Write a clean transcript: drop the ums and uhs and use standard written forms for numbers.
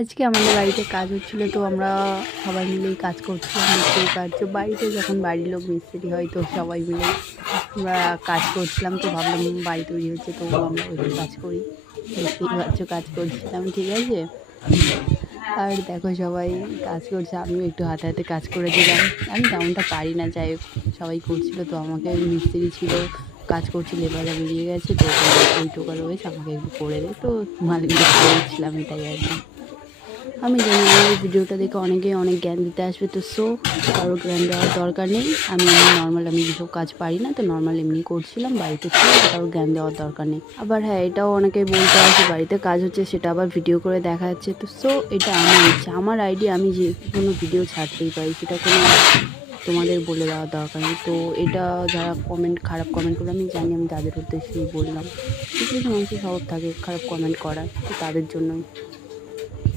আজকে আমাদের বাড়িতে কাজ হচ্ছিলো, তো আমরা সবাই মিলেই কাজ করছিলাম। বুঝতেই পারছো, বাড়িতে যখন বাড়ির লোক মিস্ত্রি হয় তো সবাই মিলে আমরা কাজ করছিলাম। তো ভাবলাম বাড়ি তৈরি হচ্ছে তো আমরা একটু কাজ করি। বুঝতেই পারছো, কাজ করছিলাম, ঠিক আছে। আর দেখো সবাই কাজ করছে, আমিও একটু হাতে হাতে কাজ করে দিলাম। আমি তেমনটা পারি না, যাই হোক সবাই করছিল তো আমাকে, মিস্ত্রি ছিল কাজ করছে, লেবাররা বেরিয়ে গেছে তো ওই টোকা রয়েছে, আমাকে একটু করে দেয়, তো মালিককে করেছিলাম, এটাই আর কি। আমি জানি আমার এই ভিডিওটা দেখে অনেকেই অনেক জ্ঞান দিতে আসবে, তো কারো জ্ঞান দেওয়ার দরকার নেই। আমি এমনি নর্মাল, আমি যেসব কাজ পারি না তো নর্মাল এমনি করছিলাম, বাড়িতে ছিল, কারো জ্ঞান দেওয়ার দরকার নেই। আবার হ্যাঁ, এটাও অনেকেই বলতে আসে বাড়িতে কাজ হচ্ছে সেটা আবার ভিডিও করে দেখা যাচ্ছে, তো এটা আমার ইচ্ছা, আমার আইডিয়া, আমি যে কোনো ভিডিও ছাড়তেই পারি, সেটা কোনো তোমাদের বলে দেওয়ার দরকার নেই। তো এটা যারা খারাপ কমেন্ট করলো, আমি জানি, আমি তাদের উদ্দেশ্যেই বললাম। কিছু কিছু মানুষের স্বভাব থাকে খারাপ কমেন্ট করার, তো তাদের জন্যই।